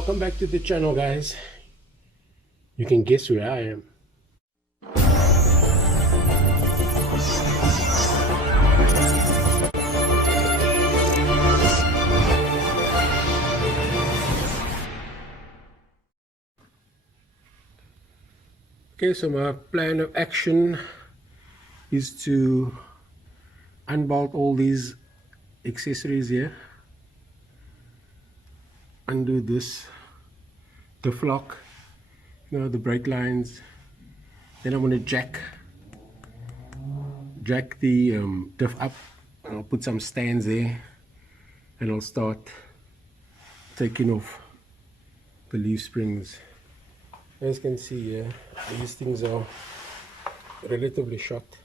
Welcome back to the channel, guys. You can guess where I am. Okay, so my plan of action is to unbolt all these accessories here, undo this, the flock, the brake lines. Then I'm going to jack the diff up, and I'll put some stands there, and I'll start taking off the leaf springs. As you can see here, these things are relatively short.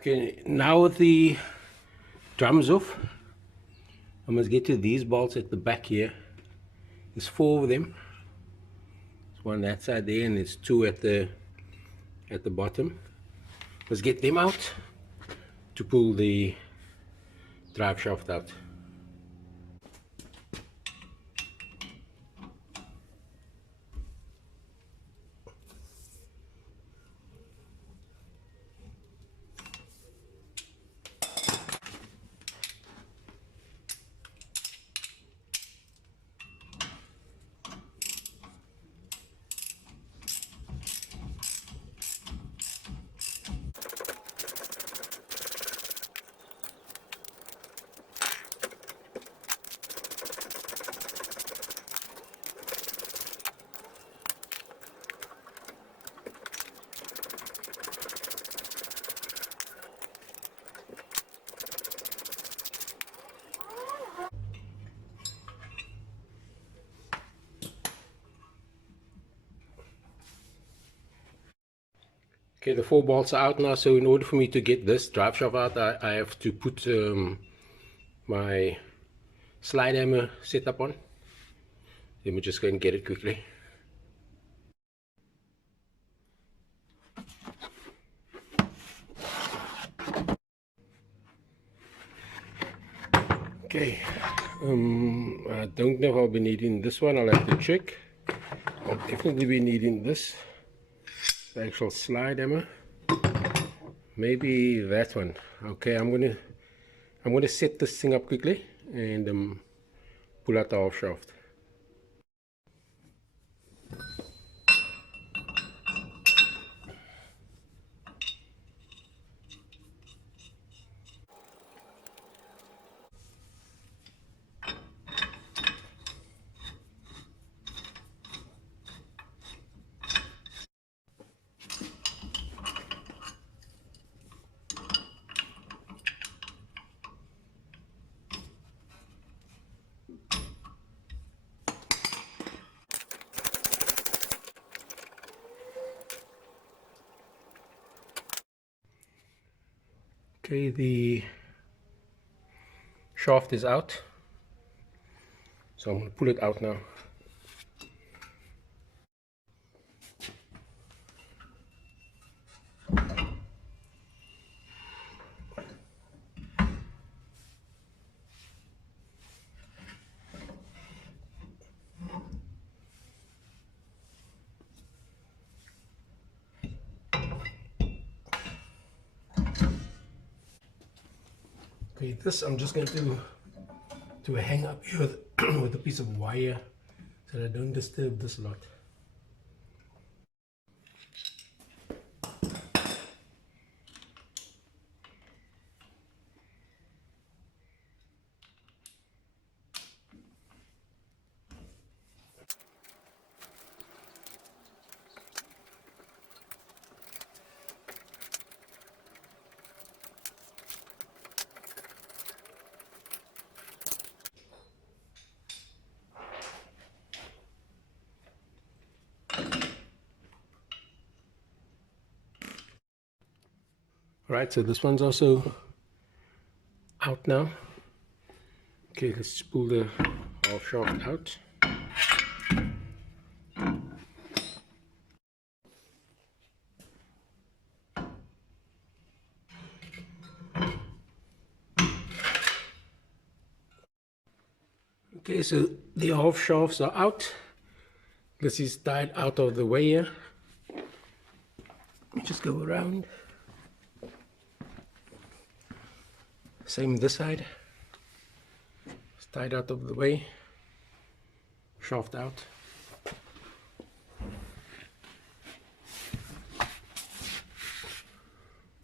Okay, now with the drums off, I must get to these bolts at the back here. There's 4 of them. There's one that side there, and there's 2 at the bottom. Let's get them out to pull the drive shaft out. Okay, the 4 bolts are out now, so in order for me to get this drive shaft out, I have to put my slide hammer setup on. Let me just go and get it quickly. Okay, I don't know if I'll be needing this one. I'll have to check. I'll definitely be needing this. The actual slide hammer, maybe that one. Okay, I'm gonna set this thing up quickly and pull out the half shaft. Okay, the shaft is out, so I'm going to pull it out now. Okay, this I'm just going to do a hang up here with, with a piece of wire so that I don't disturb this lot. Alright, so this one's also out now. Okay, let's pull the half shaft out. Okay, so the half shafts are out. This is tied out of the way here. Just go around. Same this side. It's tied out of the way. Shaft out.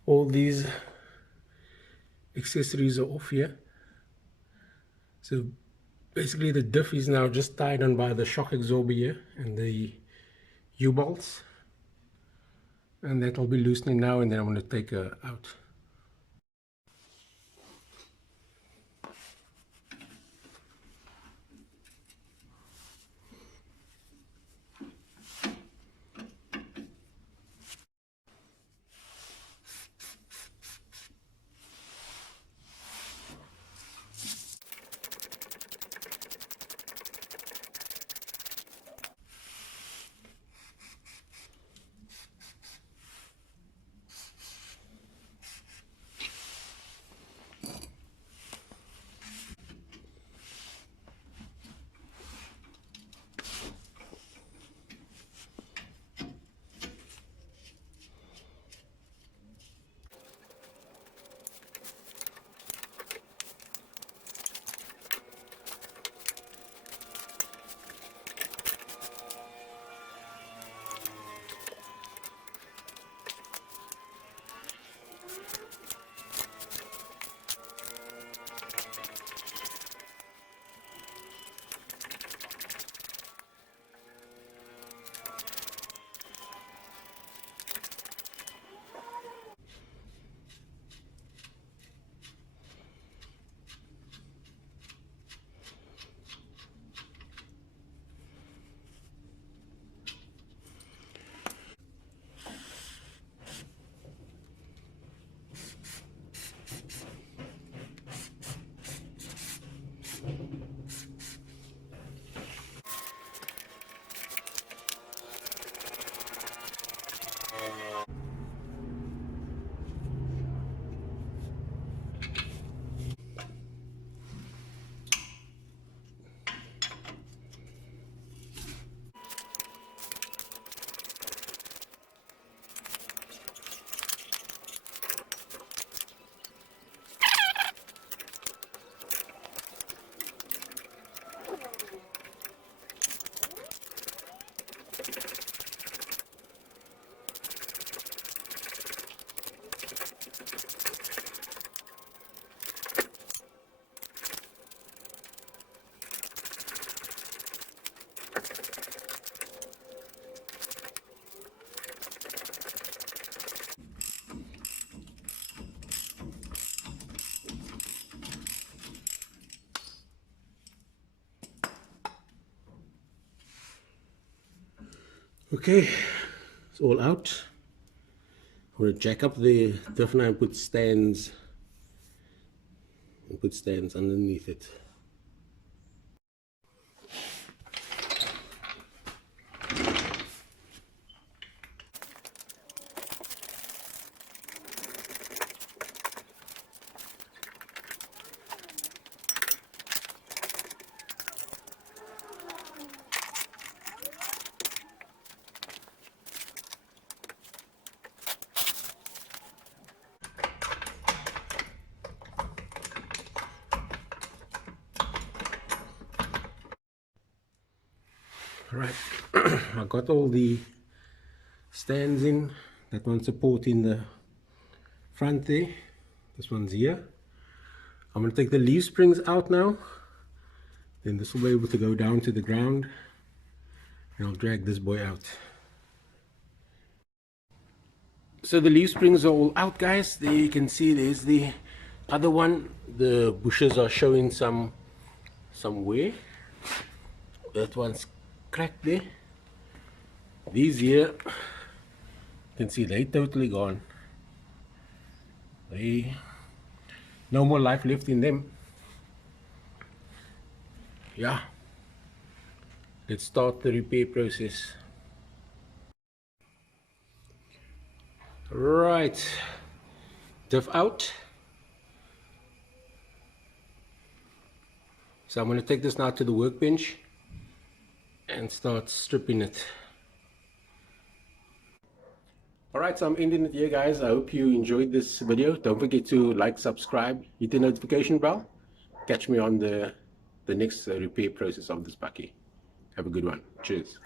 All these accessories are off here. So basically the diff is now just tied on by the shock absorber here and the U-bolts. And that will be loosening now, and then I'm going to take her out. Okay, it's all out. I'm going to jack up the diff now and put stands underneath it. Right, I got all the stands in. That one's supporting the front there. This one's here. I'm going to take the leaf springs out now. Then this will be able to go down to the ground. And I'll drag this boy out. So the leaf springs are all out, guys. There you can see there's the other one. The bushes are showing some wear. That one's cracked there. These here, you can see they totally gone. They no more life left in them. Yeah, let's start the repair process. Right, diff out. So I'm going to take this now to the workbench and start stripping it. Alright, so I'm ending it here, guys. I hope you enjoyed this video. Don't forget to like, subscribe, hit the notification bell. Catch me on the next repair process of this bucky. Have a good one. Cheers.